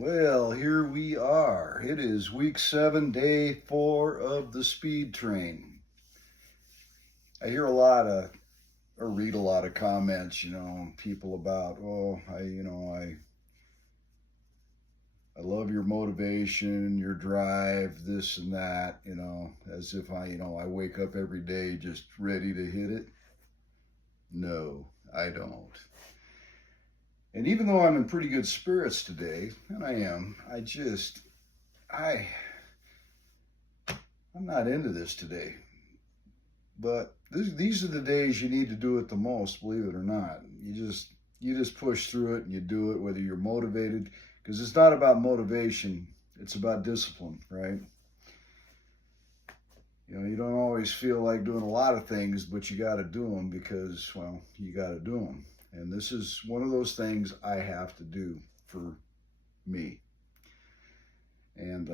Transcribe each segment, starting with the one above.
Well, here we are. It is week 7, day 4 of the speed train. I hear a lot of, or read a lot of comments, people about, I love your motivation, your drive, this and that, as if I wake up every day just ready to hit it. No, I don't. And even though I'm in pretty good spirits today, and I am, I'm not into this today. But these are the days you need to do it the most, believe it or not. You just push through it and you do it whether you're motivated, because it's not about motivation, it's about discipline, right? You don't always feel like doing a lot of things, but you got to do them because, well, you got to do them. And this is one of those things I have to do for me. And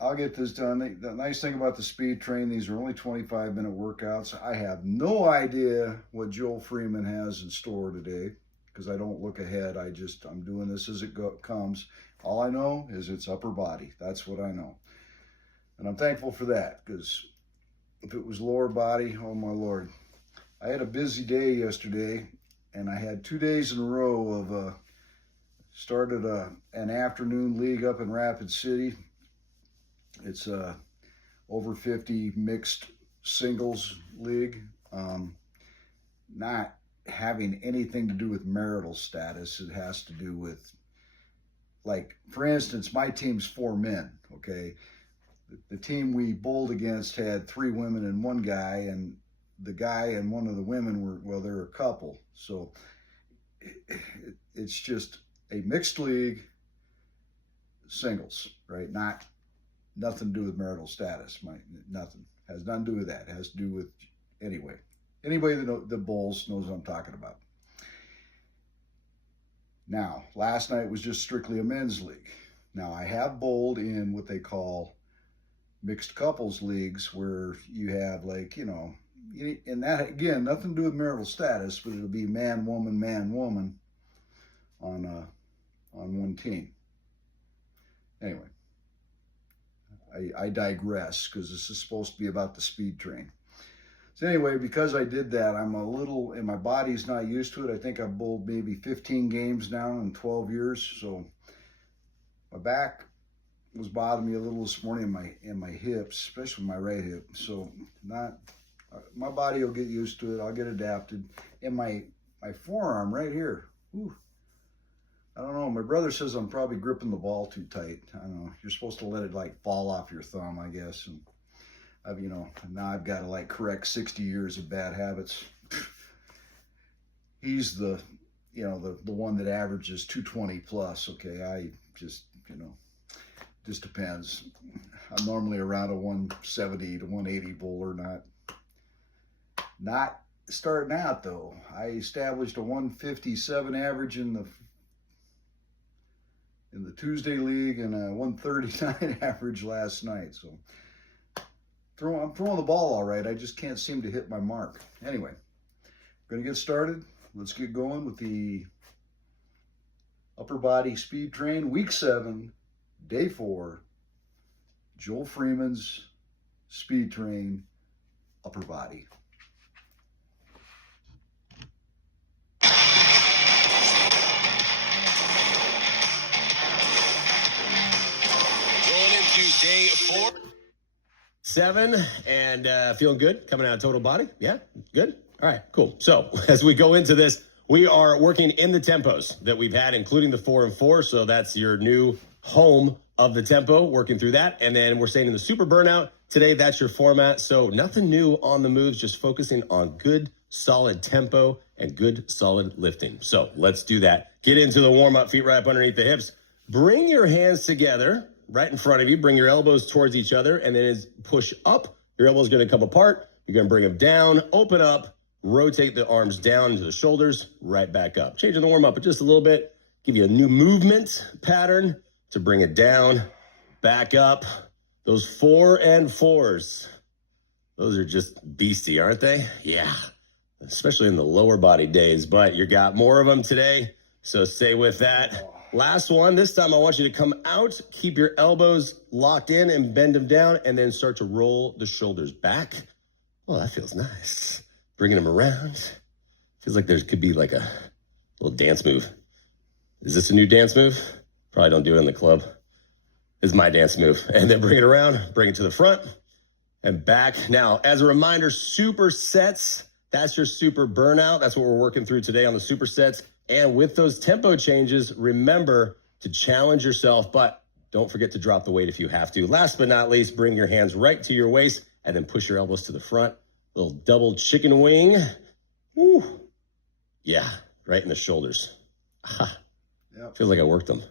I'll get this done. The nice thing about the speed train, these are only 25-minute workouts. I have no idea what Joel Freeman has in store today because I don't look ahead. I'm doing this as it comes. All I know is it's upper body. That's what I know. And I'm thankful for that, because if it was lower body, oh my Lord. I had a busy day yesterday, and I had 2 days in a row of started an afternoon league up in Rapid City. It's a over 50 mixed singles league, not having anything to do with marital status. It has to do with, like, for instance, my team's 4 men, okay? The team we bowled against had 3 women and 1 guy, and the guy and one of the women they're a couple. So it's just a mixed league, singles, right? Nothing to do with marital status. Nothing. Has nothing to do with that. It has to do with, anyway. Anybody that bowls knows what I'm talking about. Now, last night was just strictly a men's league. Now, I have bowled in what they call mixed couples leagues, where you have, like, and that, again, nothing to do with marital status, but it'll be man, woman on one team. Anyway, I digress, because this is supposed to be about the speed train. So anyway, because I did that, I'm a little, and my body's not used to it. I think I've bowled maybe 15 games now in 12 years, so my back was bothering me a little this morning in my hips, especially my right hip. So my body will get used to it. I'll get adapted. And my forearm right here, I don't know. My brother says I'm probably gripping the ball too tight. I don't know. You're supposed to let it like fall off your thumb, I guess. And now I've got to like correct 60 years of bad habits. He's the one that averages 220 plus. Okay, I just depends. I'm normally around a 170 to 180 bowler, not starting out though. I established a 157 average in the Tuesday league and a 139 average last night. So I'm throwing the ball all right. I just can't seem to hit my mark. Anyway, going to get started. Let's get going with the upper body speed train, week 7, day 4, Joel Freeman's speed train, upper body. Rolling into day 4. 7, and feeling good coming out of total body. Yeah, good. All right, cool. So as we go into this, we are working in the tempos that we've had, including the 4 and 4. So that's your new home of the tempo, working through that. And then we're staying in the super burnout today. That's your format. So nothing new on the moves, just focusing on good, solid tempo and good, solid lifting. So let's do that. Get into the warm up, feet right up underneath the hips. Bring your hands together right in front of you. Bring your elbows towards each other, and then as push up, your elbows going to come apart. You're going to bring them down, open up, rotate the arms down into the shoulders, right back up. Changing the warm up just a little bit. Give you a new movement pattern to bring it down, back up. Those 4 and 4s, those are just beastie, aren't they? Yeah, especially in the lower body days, but you got more of them today. So stay with that. Last one. This time I want you to come out, keep your elbows locked in and bend them down, and then start to roll the shoulders back. Oh, that feels nice. Bringing them around. Feels like there could be like a little dance move. Is this a new dance move? Probably don't do it in the club. This is my dance move. And then bring it around, bring it to the front and back. Now, as a reminder, supersets, that's your super burnout. That's what we're working through today on the supersets. And with those tempo changes, remember to challenge yourself, but don't forget to drop the weight if you have to. Last but not least, bring your hands right to your waist and then push your elbows to the front. Little double chicken wing. Woo. Yeah, right in the shoulders. Yep. Feels like I worked them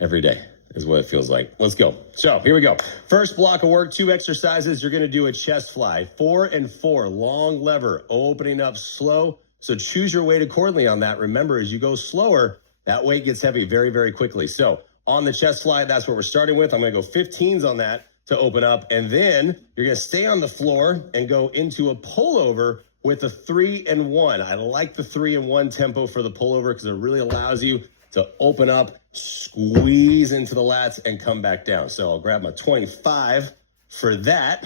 every day is what it feels like. Let's go. So here we go. First block of work, 2 exercises. You're going to do a chest fly, 4 and 4, long lever, opening up slow. So choose your weight accordingly on that. Remember, as you go slower, that weight gets heavy very, very quickly. So on the chest fly, that's what we're starting with. I'm going to go 15s on that to open up. And then you're going to stay on the floor and go into a pullover with a 3 and 1. I like the 3 and 1 tempo for the pullover because it really allows you to open up, squeeze into the lats, and come back down. So I'll grab my 25 for that.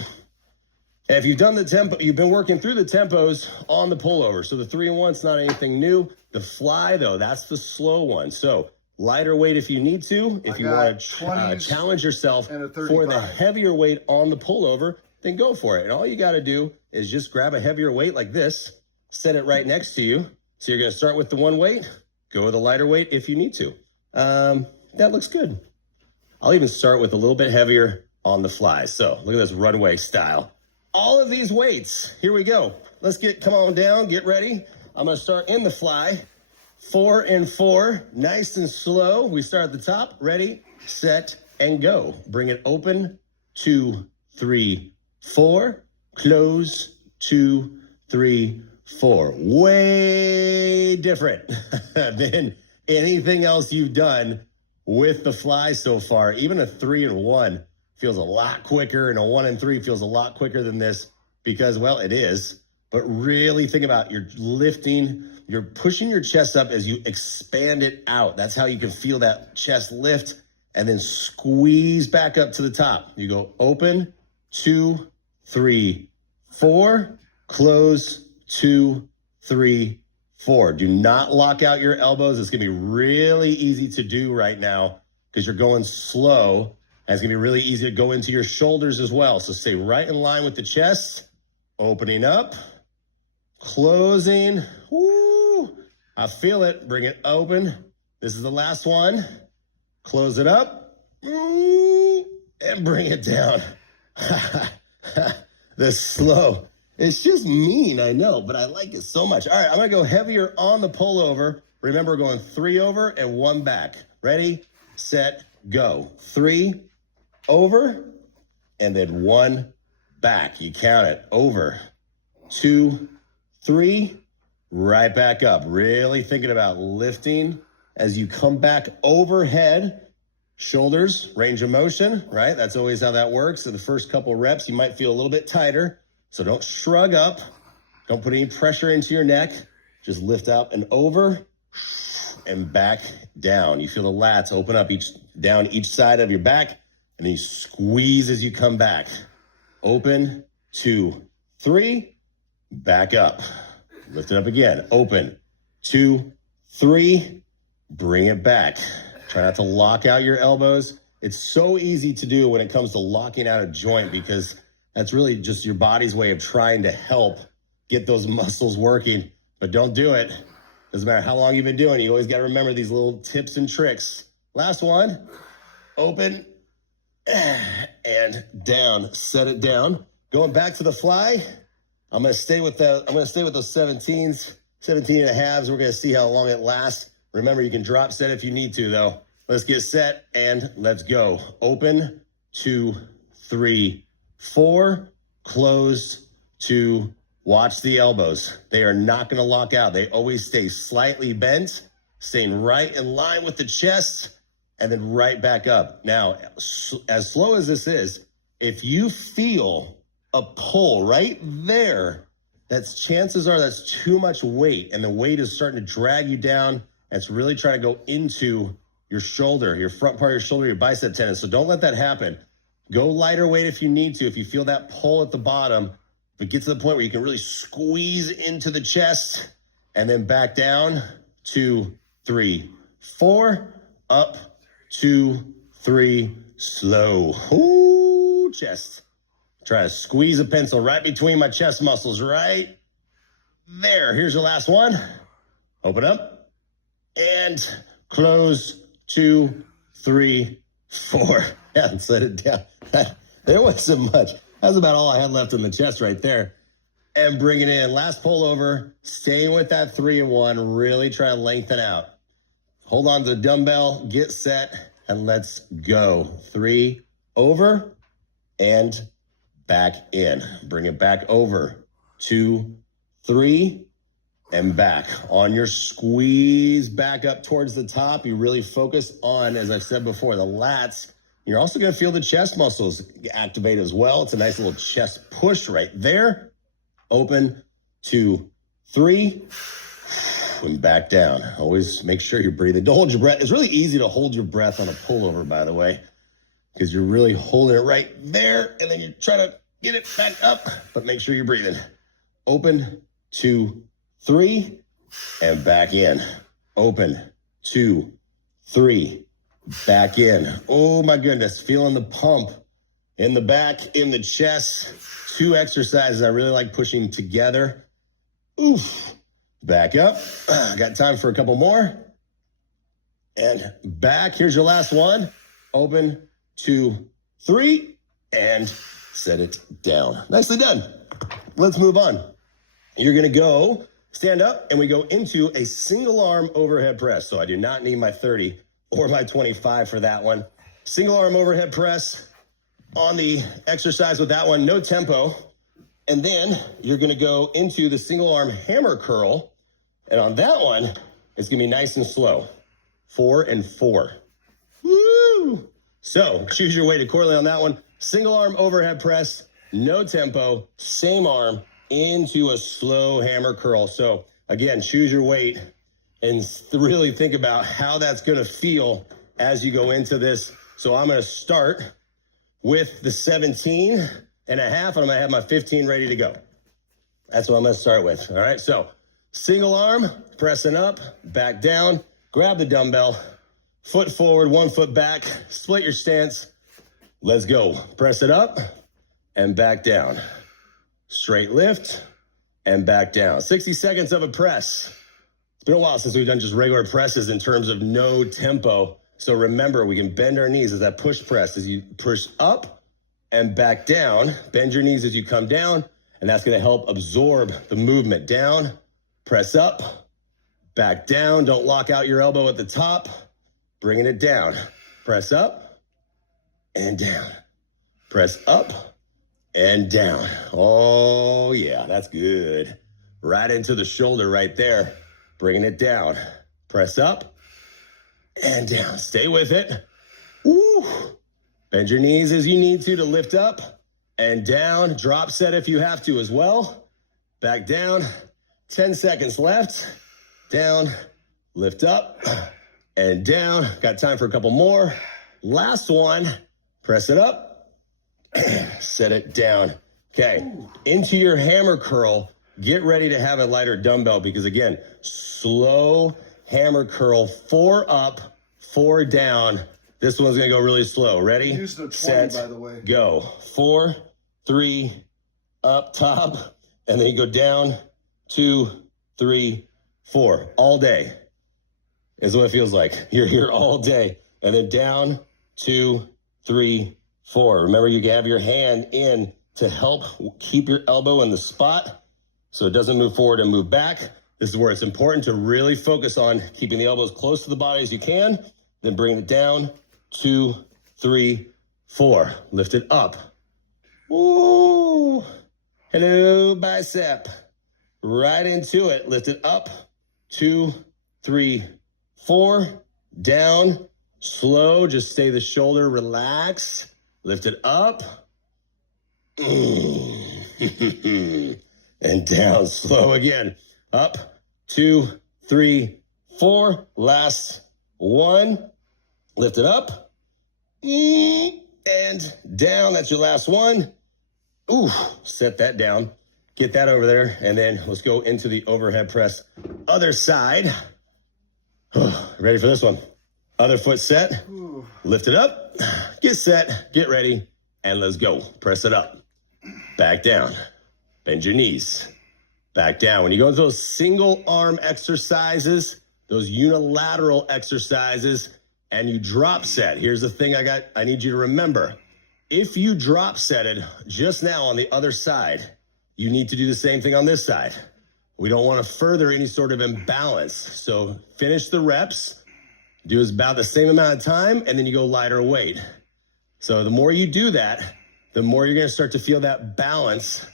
And if you've done the tempo, you've been working through the tempos on the pullover. So the 3 and 1's not anything new. The fly, though, that's the slow one. So lighter weight if you need to. If you want to challenge yourself for the heavier weight on the pullover, then go for it. And all you got to do is just grab a heavier weight like this, set it right next to you. So you're going to start with the 1 weight, go with a lighter weight if you need to. That looks good. I'll even start with a little bit heavier on the fly. So look at this runway style. All of these weights, here we go. Let's come on down, get ready. I'm going to start in the fly. 4 and 4, nice and slow. We start at the top, ready, set, and go. Bring it open, 2, 3, 4. Close, 2, 3, 4. Way different than anything else you've done with the fly so far. Even a 3 and 1 feels a lot quicker, and a 1 and 3 feels a lot quicker than this because, well, it is. But really think about you're lifting, you're pushing your chest up as you expand it out. That's how you can feel that chest lift and then squeeze back up to the top. You go open, 2, 3, 4, close, 2, 3, 4. Do not lock out your elbows. It's going to be really easy to do right now because you're going slow. And it's going to be really easy to go into your shoulders as well. So stay right in line with the chest. Opening up. Closing. Woo! I feel it. Bring it open. This is the last one. Close it up. And bring it down. The slow. It's just mean, I know, but I like it so much. All right, I'm going to go heavier on the pullover. Remember, going 3 over and 1 back. Ready, set, go. 3 over and then 1 back. You count it. Over, 2, 3, right back up. Really thinking about lifting as you come back overhead. Shoulders, range of motion, right? That's always how that works. So the first couple reps, you might feel a little bit tighter. So don't shrug up. Don't put any pressure into your neck. Just lift up and over and back down. You feel the lats open up down each side of your back, and then you squeeze as you come back. Open, 2, 3, back up. Lift it up again. Open, 2, 3, bring it back. Try not to lock out your elbows. It's so easy to do when it comes to locking out a joint because that's really just your body's way of trying to help get those muscles working. But don't do it. Doesn't matter how long you've been doing it. You always got to remember these little tips and tricks. Last one. Open and down. Set it down. Going back to the fly. I'm going to stay with those 17s, 17 and a halves. We're going to see how long it lasts. Remember, you can drop set if you need to, though. Let's get set and let's go. Open, 2, 3, 4, close, 2, watch the elbows. They are not going to lock out. They always stay slightly bent, staying right in line with the chest, and then right back up. Now, as slow as this is, if you feel a pull right there, chances are that's too much weight, and the weight is starting to drag you down. It's really trying to go into your shoulder, your front part of your shoulder, your bicep tendon. So don't let that happen. Go lighter weight if you need to. If you feel that pull at the bottom, but get to the point where you can really squeeze into the chest and then back down. 2, 3, 4, up, 2, 3, slow. Ooh, chest. Try to squeeze a pencil right between my chest muscles, right there. Here's your last one. Open up and close. 2, 3, 4. Yeah, and set it down. There wasn't much. That's about all I had left in the chest right there. And bring it in. Last pull over. Staying with that 3 and 1. Really try to lengthen out. Hold on to the dumbbell. Get set. And let's go. 3 over and back in. Bring it back over. 2, 3 and back. On your squeeze back up towards the top, you really focus on, as I said before, the lats. You're also going to feel the chest muscles activate as well. It's a nice little chest push right there. Open, 2, 3, and back down. Always make sure you're breathing. Don't hold your breath. It's really easy to hold your breath on a pullover, by the way, because you're really holding it right there, and then you try to get it back up, but make sure you're breathing. Open, 2, 3, and back in. Open, 2, 3, back in. Oh my goodness, feeling the pump in the back, in the chest. 2 exercises I really like pushing together. Oof. Back up. Got time for a couple more. And back. Here's your last one. Open, 2, 3, and set it down. Nicely done. Let's move on. You're going to go stand up, and we go into a single arm overhead press. So I do not need my 30 or my 25 for that one. Single arm overhead press on the exercise with that one, no tempo. And then you're going to go into the single arm hammer curl. And on that one, it's going to be nice and slow. 4 and 4. Woo! So choose your weight accordingly on that one. Single arm overhead press, no tempo, same arm into a slow hammer curl. So again, choose your weight and really think about how that's going to feel as you go into this. So I'm going to start with the 17 and a half, and I'm going to have my 15 ready to go. That's what I'm going to start with. All right. So single arm, pressing up, back down, grab the dumbbell, foot forward, 1 foot back, split your stance. Let's go. Press it up and back down. Straight lift and back down. 60 seconds of a press. It's been a while since we've done just regular presses in terms of no tempo. So remember, we can bend our knees as that push press. As you push up and back down, bend your knees as you come down, and that's going to help absorb the movement. Down, press up, back down. Don't lock out your elbow at the top. Bringing it down. Press up and down. Press up and down. Oh, yeah, that's good. Right into the shoulder right there. Bringing it down. Press up and down. Stay with it. Ooh. Bend your knees as you need to lift up and down. Drop set if you have to as well. Back down. 10 seconds left. Down. Lift up and down. Got time for a couple more. Last one. Press it up. Set it down. Okay. Into your hammer curl. Get ready to have a lighter dumbbell because, again, slow hammer curl. 4 up, 4 down. This one's going to go really slow. Ready? Use the 20, set, by the way. Go. 4, 3, up top, and then you go down, 2, 3, 4. All day is what it feels like. You're here all day. And then down, 2, 3, 4. Remember, you can have your hand in to help keep your elbow in the spot so it doesn't move forward and move back. This is where it's important to really focus on keeping the elbows close to the body as you can. Then bring it down, 2, 3, 4. Lift it up. Ooh. Hello, bicep. Right into it. Lift it up, 2, 3, 4. Down, slow. Just stay the shoulder, relax. Lift it up. And down, slow again. Up, 2, 3, 4. Last one. Lift it up. And down. That's your last one. Ooh, set that down. Get that over there. And then let's go into the overhead press. Other side. Ready for this one? Other foot set. Lift it up. Get set. Get ready. And let's go. Press it up. Back down. Bend your knees. Back down. When you go into those single arm exercises, those unilateral exercises, and you drop set, here's the thing I need you to remember. If you drop setted just now on the other side, you need to do the same thing on this side. We don't want to further any sort of imbalance. So finish the reps, do about the same amount of time, and then you go lighter weight. So the more you do that, the more you're going to start to feel that balance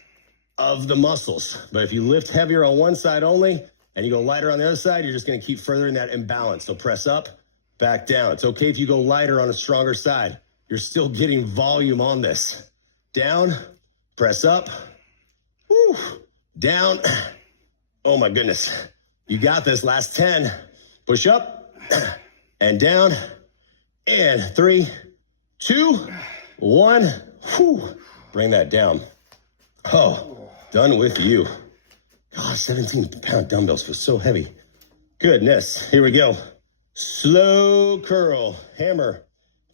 of the muscles. But if you lift heavier on one side only and you go lighter on the other side, you're just going to keep furthering that imbalance. So press up, back down. It's okay if you go lighter on a stronger side. You're still getting volume on this. Down, press up, woo, down. Oh my goodness. You got this. Last 10. Push up and down. And 3, 2, 1. Whew. Bring that down. Oh, done with you. God, 17-pound dumbbells feel so heavy. Goodness. Here we go. Slow curl. Hammer.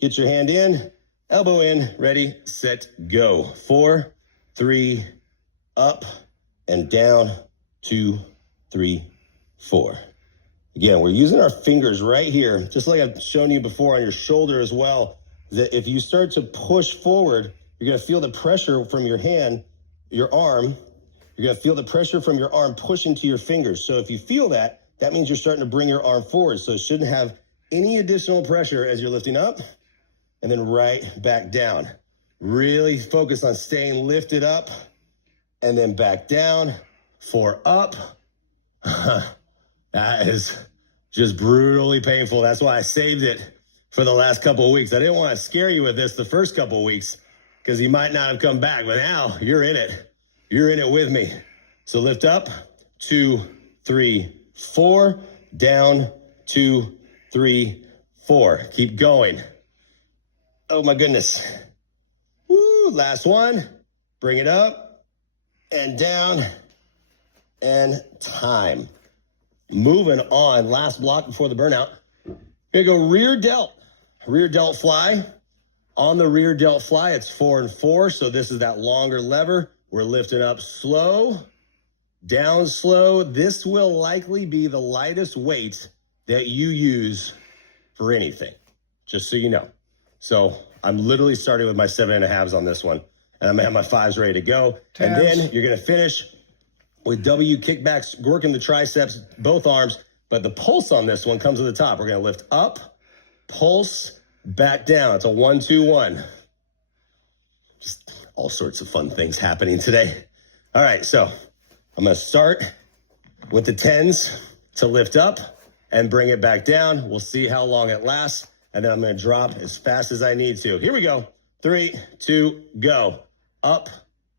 Get your hand in. Elbow in. Ready, set, go. 4, 3, up and down. 2, 3, 4. Again, we're using our fingers right here, just like I've shown you before on your shoulder as well, that if you start to push forward, you're going to feel the pressure from your hand, your arm. You're going to feel the pressure from your arm push into your fingers. So if you feel that, that means you're starting to bring your arm forward. So it shouldn't have any additional pressure as you're lifting up and then right back down. Really focus on staying lifted up and then back down. 4 up. That is just brutally painful. That's why I saved it for the last couple of weeks. I didn't want to scare you with this the first couple of weeks because you might not have come back, but now you're in it. You're in it with me. So lift up, 2, 3, 4, down, 2, 3, 4. Keep going. Oh my goodness. Woo, last one. Bring it up and down. And time. Moving on, last block before the burnout. We're gonna go rear delt fly. On the rear delt fly, it's 4 and 4, so this is that longer lever. We're lifting up slow, down slow. This will likely be the lightest weight that you use for anything, just so you know. So I'm literally starting with my 7.5s on this one, and I'm gonna have my 5s ready to go. And then you're gonna finish with W kickbacks, working the triceps, both arms, but the pulse on this one comes to the top. We're going to lift up, pulse, back down. It's a 1, 2, 1. Just all sorts of fun things happening today. All right, so I'm going to start with the 10s to lift up and bring it back down. We'll see how long it lasts, and then I'm going to drop as fast as I need to. Here we go. 3, 2, go. Up,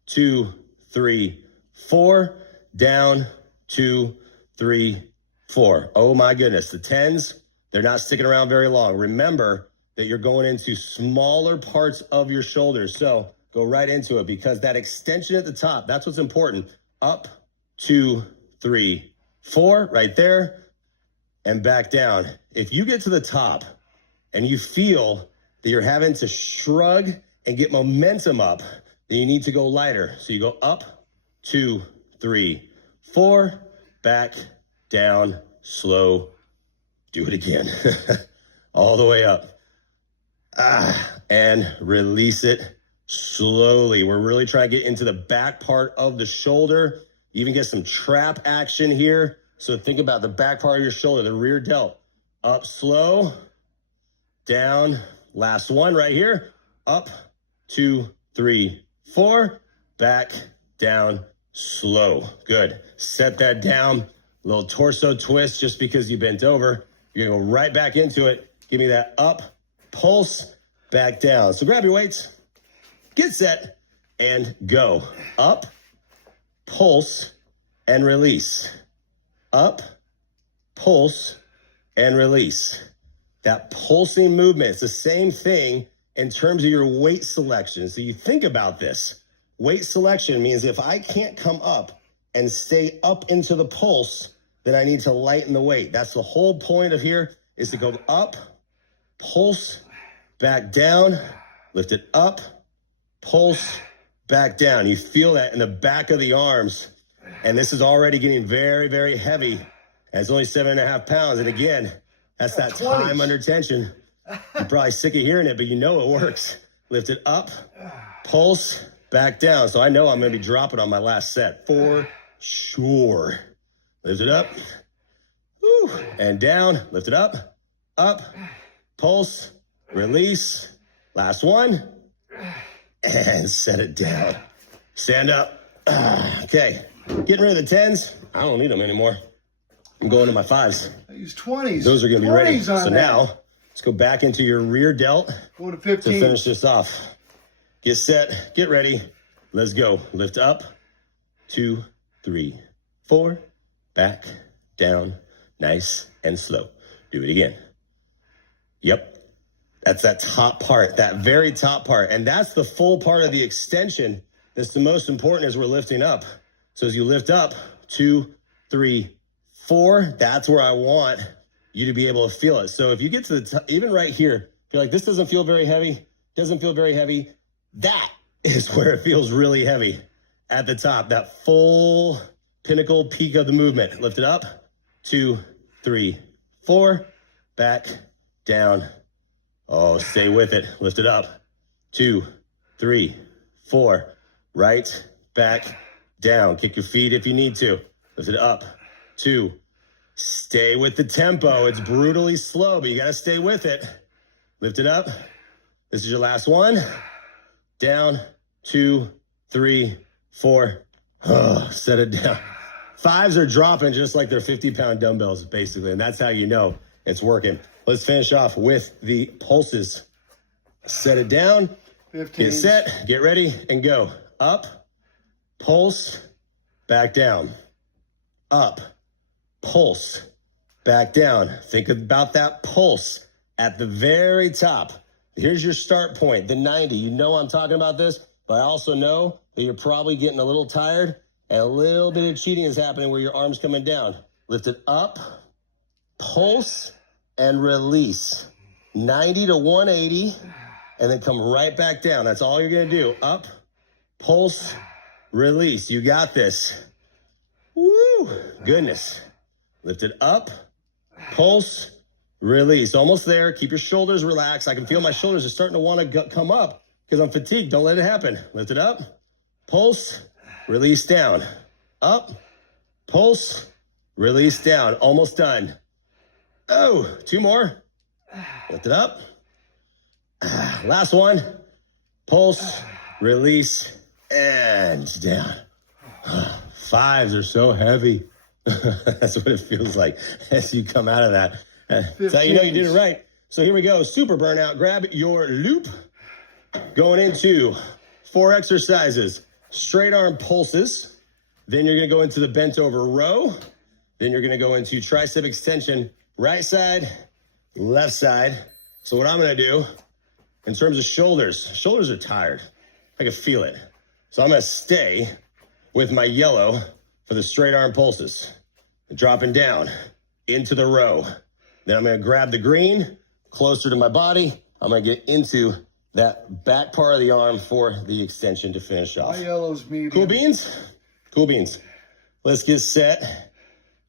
2, 3, 4. Down, 2, 3, 4. Oh my goodness. The 10s, they're not sticking around very long. Remember that you're going into smaller parts of your shoulders. So go right into it because that extension at the top, that's what's important. Up, 2, 3, 4, right there, and back down. If you get to the top and you feel that you're having to shrug and get momentum up, then you need to go lighter. So you go up, 2, 3, 4, back, down, slow. Do it again. All the way up. And release it slowly. We're really trying to get into the back part of the shoulder. Even get some trap action here. So think about the back part of your shoulder, the rear delt. Up slow, down. Last one right here. Up, 2, 3, 4, back, down, slow. Good. Set that down. Little torso twist just because you bent over. You're going to go right back into it. Give me that up, pulse, back down. So grab your weights, get set, and go. Up, pulse, and release. Up, pulse, and release. that pulsing movement. It's the same thing in terms of your weight selection. So you think about this. Weight selection means if I can't come up and stay up into the pulse, then I need to lighten the weight. That's the whole point of here, is to go up, pulse, back down, lift it up, pulse, back down. You feel that in the back of the arms. And this is already getting very, very heavy. And it's only 7.5 pounds. And again, that's that 20s. time under tension. You're probably sick of hearing it, but you know it works. Lift it up, pulse, back down. So I know I'm going to be dropping on my last set for sure. Lift it up, woo, and down. Lift it up, pulse, release. Last one, and set it down. Stand up. Okay, getting rid of the 10s. I don't need them anymore. I'm going to my 5s. I use 20s. Those are going to be ready. 20s on So that. now, let's go back into your rear delt Go to to 15. finish this off. Get set, get ready. Let's go. Lift up, 2, 3, 4, back, down, nice and slow. Do it again. Yep. That's that top part, that very top part. And that's the full part of the extension that's the most important as we're lifting up. So as you lift up, 2, 3, 4, that's where I want you to be able to feel it. So if you get to the top, even right here, you're like, this doesn't feel very heavy, doesn't feel very heavy. That is where it feels really heavy at the top, that full pinnacle peak of the movement. Lift it up, 2, 3, 4, back, down. Oh, stay with it. Lift it up, 2, 3, 4, right, back, down. Kick your feet if you need to. Lift it up, 2. Stay with the tempo. It's brutally slow, but you got to stay with it. Lift it up. This is your last one. Down, 2, 3, 4. Oh, set it down. 5s are dropping just like they're 50-pound dumbbells, basically, and that's how you know it's working. Let's finish off with the pulses. Set it down. 15. Get set, get ready, and go. Up, pulse, back down. Up, pulse, back down. Think about that pulse at the very top. Here's your start point, the 90. You know I'm talking about this, but I also know that you're probably getting a little tired, and a little bit of cheating is happening where your arm's coming down. Lift it up, pulse, and release. 90 to 180, and then come right back down. That's all you're going to do. Up, pulse, release. You got this. Woo! Goodness. Lift it up, pulse, release. Almost there. Keep your shoulders relaxed. I can feel my shoulders are starting to want to come up because I'm fatigued. Don't let it happen. Lift it up, pulse, release down. Up, pulse, release down. Almost done. Oh, 2 more. Lift it up. Last one. Pulse, release, and down. 5s are so heavy. That's what it feels like as you come out of that. That's how you know you did it right. So here we go. Super burnout. Grab your loop. Going into 4 exercises. Straight arm pulses. Then you're going to go into the bent over row. Then you're going to go into tricep extension. Right side, left side. So what I'm going to do in terms of shoulders are tired. I can feel it. So I'm going to stay with my yellow for the straight arm pulses. Dropping down into the row. Then I'm going to grab the green closer to my body. I'm going to get into that back part of the arm for the extension to finish off. My yellow's medium. Cool beans? Cool beans. Let's get set.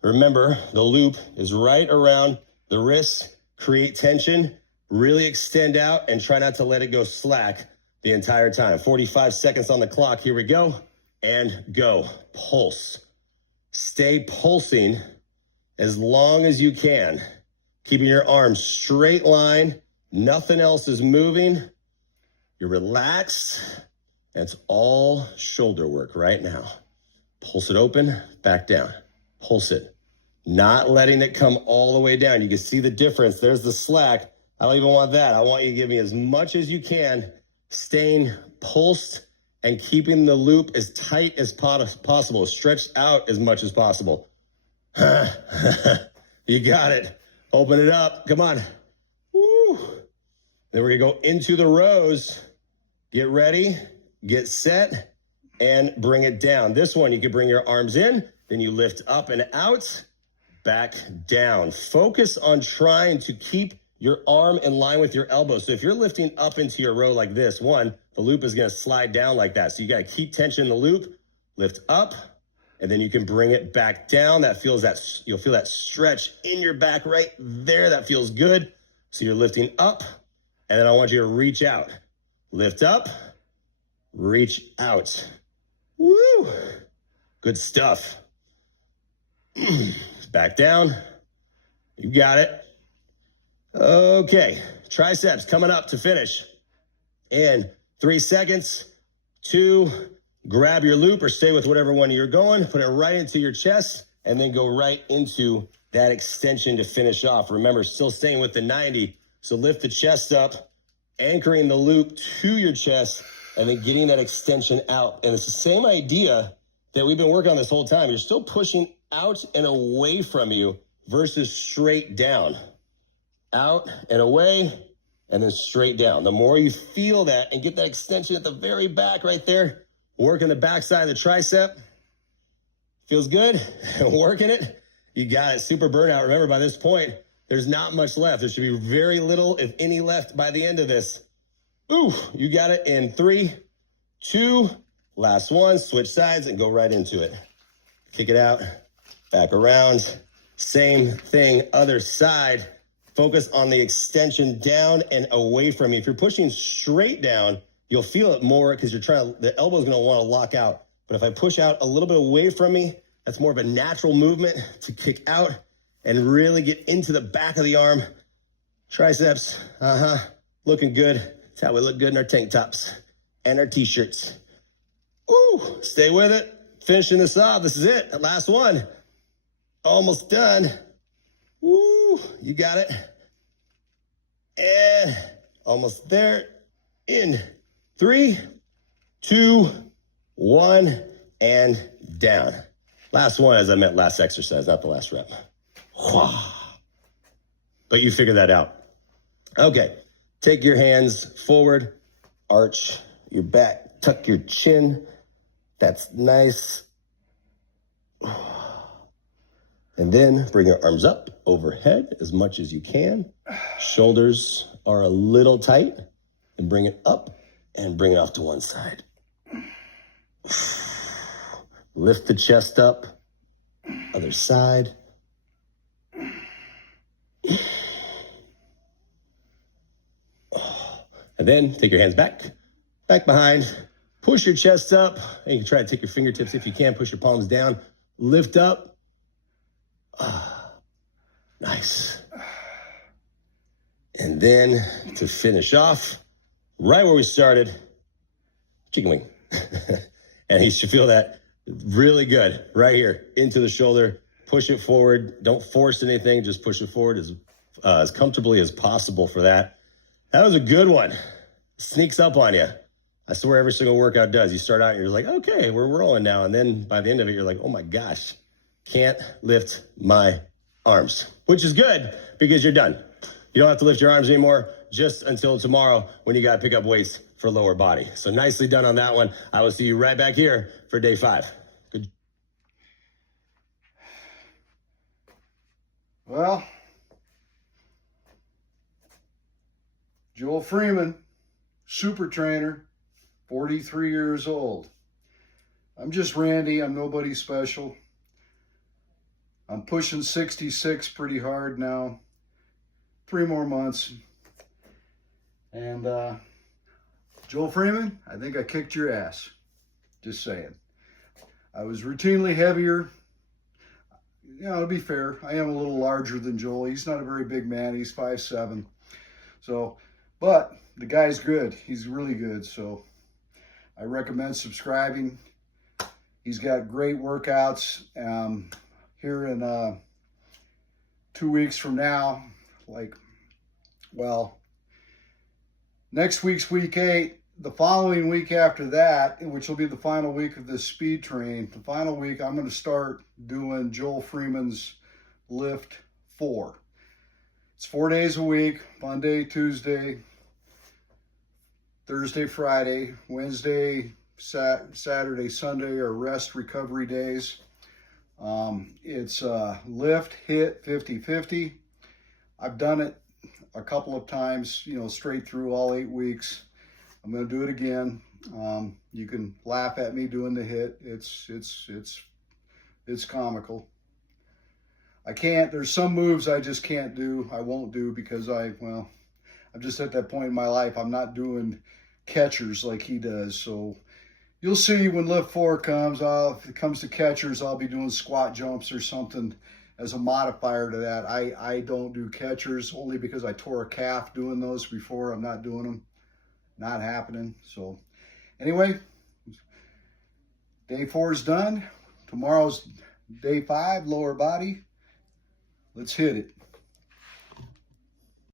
Remember, the loop is right around the wrist. Create tension. Really extend out and try not to let it go slack the entire time. 45 seconds on the clock. Here we go. And go. Pulse. Stay pulsing as long as you can. Keeping your arms straight line. Nothing else is moving. You're relaxed. It's all shoulder work right now. Pulse it open, back down. Pulse it. Not letting it come all the way down. You can see the difference. There's the slack. I don't even want that. I want you to give me as much as you can, staying pulsed and keeping the loop as tight as possible. Stretch out as much as possible. You got it. Open it up. Come on. Then we're going to go into the rows. Get ready, get set, and bring it down. This one, you can bring your arms in, then you lift up and out, back down. Focus on trying to keep your arm in line with your elbow. So if you're lifting up into your row like this, one, the loop is going to slide down like that. So you got to keep tension in the loop, lift up, and then you can bring it back down. That feels that, you'll feel that stretch in your back right there. That feels good. So you're lifting up, and then I want you to reach out. Lift up, reach out. Woo! Good stuff. Back down. You got it. Okay, triceps coming up to finish. In 3 seconds, 2, grab your loop or stay with whatever one you're going, put it right into your chest, and then go right into that extension to finish off. Remember, still staying with the 90, so lift the chest up, anchoring the loop to your chest, and then getting that extension out. And it's the same idea that we've been working on this whole time. You're still pushing out and away from you versus straight down. Out and away, and then straight down. The more you feel that and get that extension at the very back right there, working the backside of the tricep. Feels good? Working it? You got it. Super burnout. Remember, by this point, there's not much left. There should be very little, if any, left by the end of this. Ooh, you got it in 3, 2, last one. Switch sides and go right into it. Kick it out, back around. Same thing, other side. Focus on the extension down and away from you. If you're pushing straight down, you'll feel it more because you're trying to, the elbow's going to want to lock out. But if I push out a little bit away from me, that's more of a natural movement to kick out and really get into the back of the arm. Triceps, looking good. That's how we look good in our tank tops and our t-shirts. Ooh, stay with it. Finishing this off. This is it. The last one. Almost done. Woo, you got it. And almost there. In 3, 2, 1, and down. Last one, as I meant last exercise, not the last rep. But you figured that out. Okay, take your hands forward, arch your back, tuck your chin. That's nice. And then bring your arms up overhead as much as you can. Shoulders are a little tight. And bring it up and bring it off to one side. Lift the chest up. Other side. And then take your hands back behind. Push your chest up. And you can try to take your fingertips if you can. Push your palms down. Lift up. Nice. And then to finish off, right where we started, chicken wing. And you should feel that really good right here into the shoulder. Push it forward. Don't force anything. Just push it forward as comfortably as possible for that. That was a good one. Sneaks up on you. I swear every single workout does. You start out and you're like, okay, we're rolling now. And then by the end of it, you're like, oh my gosh, can't lift my arms, which is good because you're done. You don't have to lift your arms anymore just until tomorrow when you got to pick up weights for lower body. So nicely done on that one. I will see you right back here for day 5. Good. Well, Joel Freeman, super trainer, 43 years old. I'm just Randy. I'm nobody special. I'm pushing 66 pretty hard now. 3 more months. And Joel Freeman, I think I kicked your ass. Just saying. I was routinely heavier. You know, to be fair, I am a little larger than Joel. He's not a very big man. He's 5'7". So, but the guy's good. He's really good. So I recommend subscribing. He's got great workouts. Here in 2 weeks from now, next week's week 8, the following week after that, which will be the final week of this speed train, the final week I'm going to start doing Joel Freeman's Lift 4. It's 4 days a week, Monday, Tuesday, Thursday, Friday, Wednesday, Saturday, Sunday are rest recovery days. It's lift, hit, 50-50. I've done it a couple of times, straight through all 8 weeks. I'm going to do it again. You can laugh at me doing the hit. It's comical. There's some moves I just can't do. I won't do because I'm just at that point in my life. I'm not doing catchers like he does. So you'll see when lift 4 comes. If it comes to catchers, I'll be doing squat jumps or something as a modifier to that. I don't do catchers only because I tore a calf doing those before. I'm not doing them. Not happening. So anyway, day 4 is done. Tomorrow's day 5, lower body. Let's hit it.